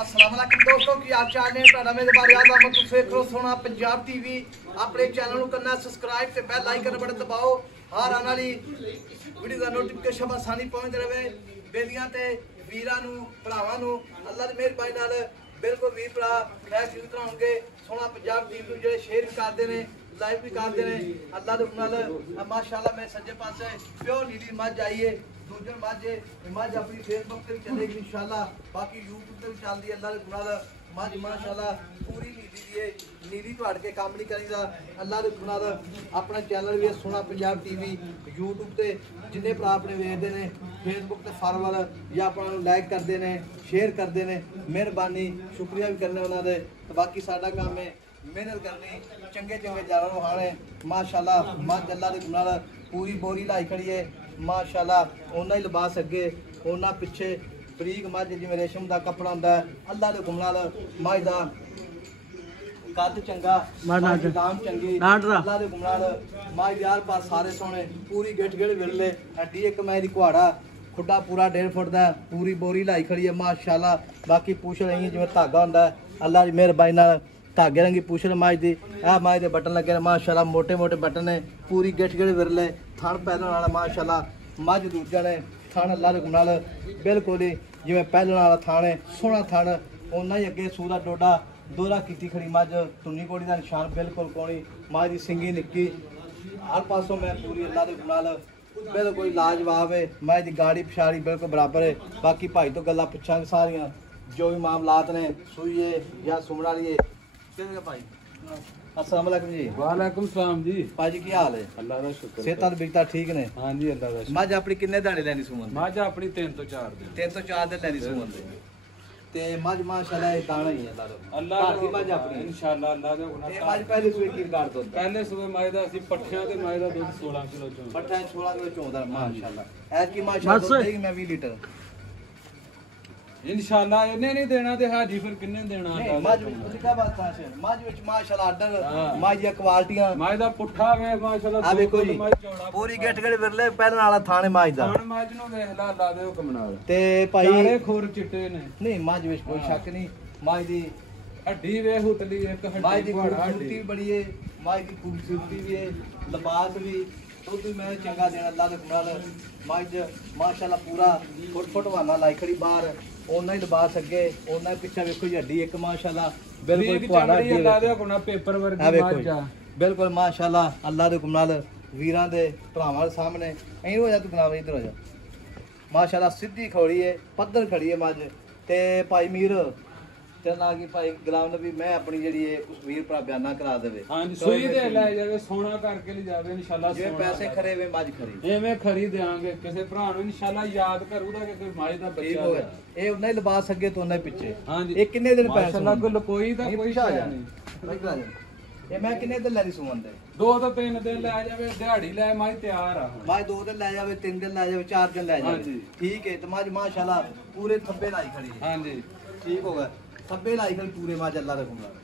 अस्सलाम वालेकुम दोस्तों की हाल चाल ने ਤੁਹਾਡਾ ਮੇਰੇ ਬਾਰੇ ਆਜ਼ਮ ਤੁਸੀਂ ਦੇਖ ਰਹੇ ਸੋਨਾ ਪੰਜਾਬ ਟੀਵੀ ਆਪਣੇ ਚੈਨਲ ਨੂੰ ਕਰਨਾ ਸਬਸਕ੍ਰਾਈਬ ਤੇ ਬੈਲ ਆਈਕਨ ਬਟਨ ਦਬਾਓ ਹਰ ਆਉਣ ਵਾਲੀ ਵੀਡੀਓ ਦਾ ਨੋਟੀਫਿਕੇਸ਼ਨ ਆਸਾਨੀ ਪਹੁੰਚ ਰਹੇ ਬੇਲੀਆਂ ਤੇ ਵੀਰਾਂ ਨੂੰ ਭਰਾਵਾਂ ਨੂੰ ਅੱਲਾ ਦੀ ਮਿਹਰਬਾਨੀ ਨਾਲ ਬਿਲਕੁਲ ਵੀ ਭਰਾ ਖੈਰ ਖਿਲਤ ਹੋਣਗੇ ਸੋਨਾ ਪੰਜਾਬ ਟੀਵੀ ਨੂੰ ਜਿਹੜੇ ਸ਼ੇਅਰ ਕਰਦੇ ਨੇ ਲਾਈਵ भी करते हैं अल्लाह के नाल माशाअल्लाह मैं सज्जे पासे प्योर नीली मझ आई है दूजन मझ अपनी फेसबुक पे चलेगी इंशाल्लाह बाकी यूट्यूब पे भी चलती है अल्लाह के नाल मझ माशाअल्लाह पूरी नीली दी है नीली तो हट के काम नहीं करीदा अल्लाह के नाल अपना चैनल भी सोना पंजाब टीवी यूट्यूब ते जिन्ने भरा अपने वेखदे ने फेसबुक ते फॉलोअर या अपना लाइक करते हैं शेयर करते हैं मेहरबानी शुक्रिया भी करने उन्होंने तो बाकी साडा काम है मेहनत करनी चंगे चंगे जानवर वहाने माशाल्लाह मझ अल्लाह दे नाल पूरी बोरी लाई खड़ी है माशाल्लाह ओना ही लिबास अगे ओना पिछे बरीक मझ जिवें रेशम दा कपड़ा हुंदा है अल्लाह दे हुक्म नाल मझ दा कद चंगा दाम चंगी अल्लाह दे हुक्म नाल मझ यार पास सारे सोने पूरी गिठ गिड़ विरले हड्डी एक मैं दी कुहाड़ा खुड्डा पूरा 1.5 फुट दा पूरी बोरी लाई खड़ी है माशाल्लाह बाकी पूछ रही जिवें धागा हुंदा है अल्लाह दी मेहरबानी नाल धागे रंगी पूछल मझ दी मझ दे बटन लगे ने माशाल्लाह मोटे मोटे बटन ने पूरी गिठ गिड़ विरले थण पैलन वाला माशाल्लाह मझ दूजा ने थण अल्लाह दे नाल बिल्कुल ही जिवें पैलन वाला थण है सोहना थण ओना ही अगे सूदा डोडा दोहरा कीती खड़ी मझ तुन्नी कोड़ी दा निशान बिल्कुल कोणी मझ दी सिंगी निक्की हर पासों मैं पूरी अल्लाह दे नाल बिल्कुल लाजवाब है मझ दी गाड़ी पिछाड़ी बिल्कुल बराबर है बाकी भाई तो गल्लां पुछांगे सारियां जो भी मामलात ने सूईए या सुमण वाली है भाई अस्सलाम वालेकुम जी वालेकुम सलाम जी भाजी की हाल है अल्लाह दा शुक्र सेहत बिकता ठीक ने हां जी अल्लाह दा शुक्र मझ अपनी किन्ने दाने लेनी सुमन मझ अपनी 3 तो 4 दिन 3 तो 4 दिन लेनी सुमन दे ते मझ माशाल्लाह ये दाना ही है अल्लाह की मझ अपनी इंशाल्लाह अल्लाह दे गुना ते मझ पहले सुबह की रिकॉर्ड दो पहले सुबह मझ दा ਅਸੀਂ ਪੱਠਿਆਂ ਤੇ ਮझ ਦਾ ਦੁੱਧ 16 ਕਿਲੋ ਚੋਂ पट्ठा 16 किलो चौंदा माशाल्लाह ऐस की माशाल्लाह दुध देगी मैं 20 लीटर इंशाल्लाह इन्हें नहीं देना ते हाजी फिर किन्ने देना मझ विच क्या बात पास है मझ विच माशाल्लाह आर्डर मझ दी क्वालिटीयां मझ दा पुੱਠਾ वे माशाल्लाह आ देखो जी पूरी गेट गड़े विरले पहलन वाला थाने मझ दा ਹੁਣ ਮਝ ਨੂੰ ਵੇਖ ਲਾ ਅੱਲਾ ਦੇ ਹੁਕਮ ਨਾਲ ते भाई ਚਾਰੇ ਖੋਰ ਚਿੱਟੇ ਨੇ नहीं मझ विच कोई शक नहीं मझ दी ਹੱਡੀ ਵੇ ਹੁਤਲੀ ਇੱਕ मझ ਹੱਡੀ दी ਘੋੜਾ खूबसूरती भी बड़ी है मझ दी खूबसूरती भी है लिबास भी दुध भी मैं चंगा देना अल्लाह दे नाल मझ माशाल्लाह पूरा फुट फुट वाना लाई खड़ी बाहर ओना ही लिबास अगे ओना ही पिछा वेखो जी हड्डी एक माशाल्लाह बिल्कुल कुहाड़ा ਚਮੜੀ ਅੱਲਾ ਦੇ ਹੁਕਮ ਨਾਲ पेपर वर्गी मझ आ बिल्कुल माशाल्लाह अल्लाह दे हुक्म नाल वीरां दे भरावां दे सामने ऐ हो जा तू गलाव इधर हो जा माशाल्लाह सीधी खड़ी है पत्थर खड़ी है मझ ते भाई मीर ते ना कि भाई गुलाम नबी मैं अपनी जेड़ी है उस वीर भरा बयाना करा देवे हां जी ਸੂਈ ਦੇ ਲੈ ਜਾਵੇ ਸੋਨਾ ਕਰਕੇ ਲੈ ਜਾਵੇ ਇਨਸ਼ਾਅੱਲਾ जे पैसे खरे वे मझ खरी ਐਵੇਂ ਖਰੀ ਦੇਾਂਗੇ ਕਿਸੇ ਭਰਾ ਨੂੰ ਇਨਸ਼ਾਅੱਲਾ ਯਾਦ ਕਰੂਗਾ ਕਿ ਕੋਈ ਮਾਈ ਦਾ ਬੱਚਾ हो गया ए उन्हें लिबास अगे तो उन्हें पीछे हां जी ये कितने दिन पैसे माशाअल्लाह कोई कोई ਦਾ ਕੋਈ आ जा ਨਹੀਂ भाई गला जा ये मैं कितने दिन लेनी सुमन दे 2 ਤੋਂ 3 ਦਿਨ ਲੈ ਜਾਵੇ ਦਿਹਾੜੀ ਲੈ ਮਾਈ ਤਿਆਰ ਆ ਹੁਣ भाई 2 दिन ले जावे 3 दिन ले जावे 4 दिन ले हाँ जावे जी। ठीक है तो मझ माशाल्लाह पूरे थब्बे लाई खड़ी है ਹਾਂ ਜੀ ठीक हो गया थब्बे लाई खड़ी पूरे मझ अल्लाह दे हुक्म नाल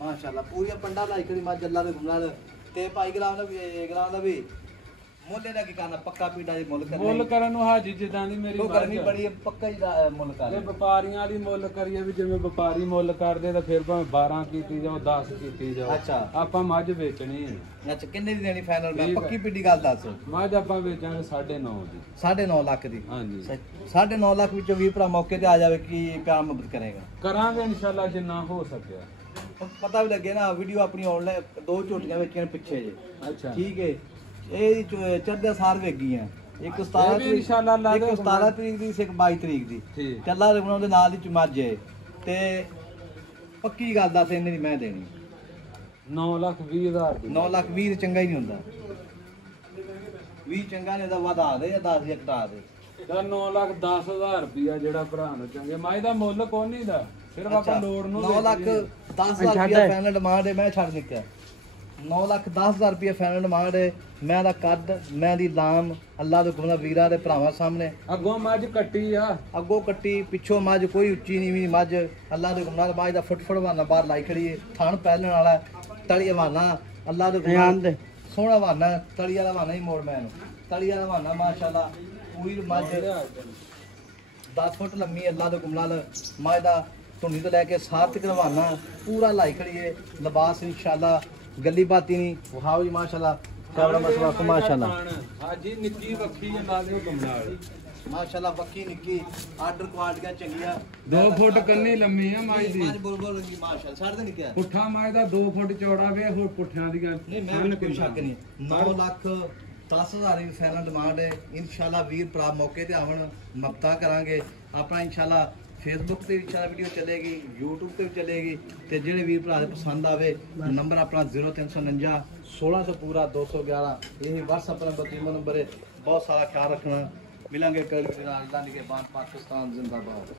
माशाल्लाह पूरी पंडा लाई खड़ी मझ अल्लाह दे हुक्म नाल ते भाई गुलाम नबी मोले दा की करना पक्का पीड़ा जी मुल्क करने ਮੁੱਲ ਕਰਨ ਨੂੰ ਹਾਜੀ ਜਿੱਦਾਂ ਦੀ ਮੇਰੀ तो ਬਾਤ गर्मी ਆ। बड़ी है पक्का ही मुल्क कर ਜੇ ਵਪਾਰੀਆਂ ਵਾਲੀ ਮੁੱਲ ਕਰੀਏ ਵੀ ਜਿਵੇਂ ਵਪਾਰੀ ਮੁੱਲ ਕਰਦੇ ਤਾਂ ਫਿਰ ਭਾਵੇਂ 12 ਕੀਤੀ ਜਾਓ 10 ਕੀਤੀ ਜਾਓ अच्छा ਆਪਾਂ ਮੱਝ ਵੇਚਣੀ ਹੈ अच्छा किन्ने दी देनी फाइनल मैं ठीक है। पक्की पीड़ी गल दस ਮੱਝ ਆਪਾਂ ਵੇਚਾਂਗੇ 9.5 ਦੀ 9.5 लाख दी ਹਾਂਜੀ 9.5 लाख ਵਿੱਚੋਂ 20 ਭਰਾ ਮੌਕੇ ਤੇ ਆ ਜਾਵੇ ਕੀ ਪਿਆਰ ਮੁਹੱਬਤ ਕਰੇਗਾ ਕਰਾਂਗੇ ਇਨਸ਼ਾਅੱਲਾ ਜਿੰਨਾ ਹੋ ਸਕਿਆ ਪਤਾ ਵੀ ਲੱਗੇ ਨਾ ਵੀਡੀਓ ਆਪਣੀ ਆਨਲਾਈਨ 2 ਝੋਟੀਆਂ ਵੇਚੀਆਂ ਪਿੱਛੇ ਜੇ ਅੱਛਾ ਠੀਕ ਹੈ ਇਹ ਚੜ੍ਹਦੇ ਸਾਲ ਵੇਚ ਗਈਆਂ ਇੱਕ 17 ਇਹ ਵੀ ਤਰੀਕ ਇਨਸ਼ਾਅੱਲਾ ਅੱਲਾ ਇੱਕ ਦੇ 17 ਤਰੀਕ ਦੀ ਸੀ ਇੱਕ 22 ਤਰੀਕ ਦੀ ਠੀਕ ਚੱਲਾ ਰਗਣਾ ਦੇ ਨਾਲ ਦੀ ਮੱਝ ਹੈ ਤੇ ਪੱਕੀ ਗੱਲ ਦੱਸ ਇਹਨੇ ਦੀ ਮੈਂ ਦੇਣੀ 9,20,000 ਦੀ 9 ਲੱਖ 20 ਚੰਗਾ ਹੀ ਨਹੀਂ ਹੁੰਦਾ 20 ਚੰਗਾ ਨਹੀਂ ਦਾ ਵਧਾ ਦੇ ਜਾਂ 10 ਜਾਂ ਘਟਾ ਦੇ ਤਾਂ 9,10,000 ਰੁਪਿਆ ਜਿਹੜਾ ਭਰਾ ਨੂੰ ਚੰਗੇ ਮਾਈ ਦਾ ਮੁੱਲ ਕੋਈ ਨਹੀਂ ਦਾ ਸਿਰਫ ਆਪਾਂ ਲੋੜ ਨੂੰ 9 ਲੱਖ 10,000 ਰੁਪਇਆ ਫਾਈਨਲ ਡਿਮਾਂਡ ਹੈ ਮੈਂ ਛੱਡ ਦਿੱਤਾ 9 ਲੱਖ 10,000 ਰੁਪਇਆ ਫਾਈਨਲ ਡਿਮਾਂਡ ਹੈ ਮੈਂ ਦਾ ਕੱਦ ਮੈਂ ਦੀ ਲਾਮ ਅੱਲਾ ਦੇ ਹੁਕਮ ਨਾਲ ਵੀਰਾਂ ਦੇ ਭਰਾਵਾਂ ਸਾਹਮਣੇ ਅੱਗੋਂ ਮੱਝ ਕੱਟੀ ਆ ਅੱਗੋਂ ਕੱਟੀ ਪਿੱਛੋਂ ਮੱਝ ਕੋਈ ਉੱਚੀ ਨੀਵੀਂ ਮੱਝ ਅੱਲਾ ਦੇ ਹੁਕਮ ਨਾਲ ਮੱਝ ਦਾ ਫੁੱਟ ਵਾਨਾ ਬਾਹਰ ਲਾਈ ਖੜੀ ਹੈ ਥਣ ਪਹਿਲਣ ਵਾਲਾ ਤਲੀ ਵਾਨਾ ਅੱਲਾ ਦੇ ਹੁਕਮ ਨਾਲ ਸੋਹਣਾ ਵਾਨਾ ਤਲੀ ਵਾਲਾ ਵਾਨਾ ਹੀ ਮੋੜ ਮੈਂ ਤਲੀ ਵਾਲਾ ਵਾਨਾ ਮਾਸ਼ਾਅੱਲਾ ਸੂਈ ਮੱਝ 10 ਫੁੱਟ ਲੰਮੀ ਅੱਲਾ ਦੇ ਹੁਕਮ ਨਾਲ ਮੱਝ ਦਾ ਧੁੰਨੀ ਤੋਂ ਲੈ ਕੇ ਸਾਰ ਤੱਕ ਰਵਾਨਾ ਪੂਰਾ ਲਾਈ ਖੜੀਏ ਲਿਬਾਸ ਇਨਸ਼ਾਅੱਲਾ ਗੱਲੀ ਬਾਤੀ ਨਹੀਂ ਵਹਾਓ ਜੀ ਮਾਸ਼ਾਅੱਲਾ ਚੌੜਾ ਮਸਲਾ ਕੋ ਮਾਸ਼ਾਅੱਲਾ ਹਾਜੀ ਨਿੱਕੀ ਵੱਖੀ ਦੇ ਨਾਲ ਦੇ ਹੁਕਮ ਨਾਲ ਮਾਸ਼ਾਅੱਲਾ ਬੱਕੀ ਨਿੱਕੀ ਆਰਡਰ ਕੁਆਲਟੀਆਂ ਚੰਗੀਆਂ 2 ਫੁੱਟ ਕੰਨੀ ਲੰਮੀ ਆ ਮਾਈ ਦੀ ਮੱਝ ਬੋਲ ਲੱਗੀ ਮਾਸ਼ਾਅੱਲਾ ਛੱਡ ਦੇ ਨਹੀਂ ਕਿਹਾ ਪੁੱਠਾ ਮਾਈ ਦਾ 2 ਫੁੱਟ ਚੌੜਾ ਵੇ ਹੋਰ ਪੁੱਠਿਆਂ ਦੀਆਂ ਨਹੀਂ ਮੈਂ ਵੀ ਕੋਈ ਸ਼ੱਕ ਨਹੀਂ 9 ਲੱਖ 10,000 ਦੀ ਫਾਈਨਲ ਡਿਮਾਂਡ ਹੈ ਇਨਸ਼ਾਅੱਲਾ ਵੀਰ ਭਰਾ ਮੌਕੇ ਤੇ ਆਵਣ ਮਫਤਾ ਕਰਾਂਗੇ ਆਪਣਾ ਇਨਸ਼ਾਅੱਲਾ ਫੇਸਬੁੱਕ ਤੇ ਇਨਸ਼ਾਅੱਲਾ ਵੀਡੀਓ ਚੱਲੇਗੀ YouTube ਤੇ ਵੀ ਚੱਲੇਗੀ ਤੇ ਜਿਹੜੇ ਵੀਰ ਭਰਾ ਦੇ ਪਸੰਦ ਆਵੇ ਨੰਬਰ ਆਪਣਾ 0349 1600 ਪੂਰਾ 211 ਇਹ WhatsApp ਨੰਬਰ ਹੈ ਬਹੁਤ ਸਾਰਾ ਖਿਆਲ ਰੱਖਣਾ ਮਿਲਾਂਗੇ ਕੱਲ ਵੀਡੀਓ ਨਾਲ ਅੱਲਾ ਨਿਗਹਿਬਾਨ ਪਾਕਿਸਤਾਨ ਜ਼ਿੰਦਾਬਾਦ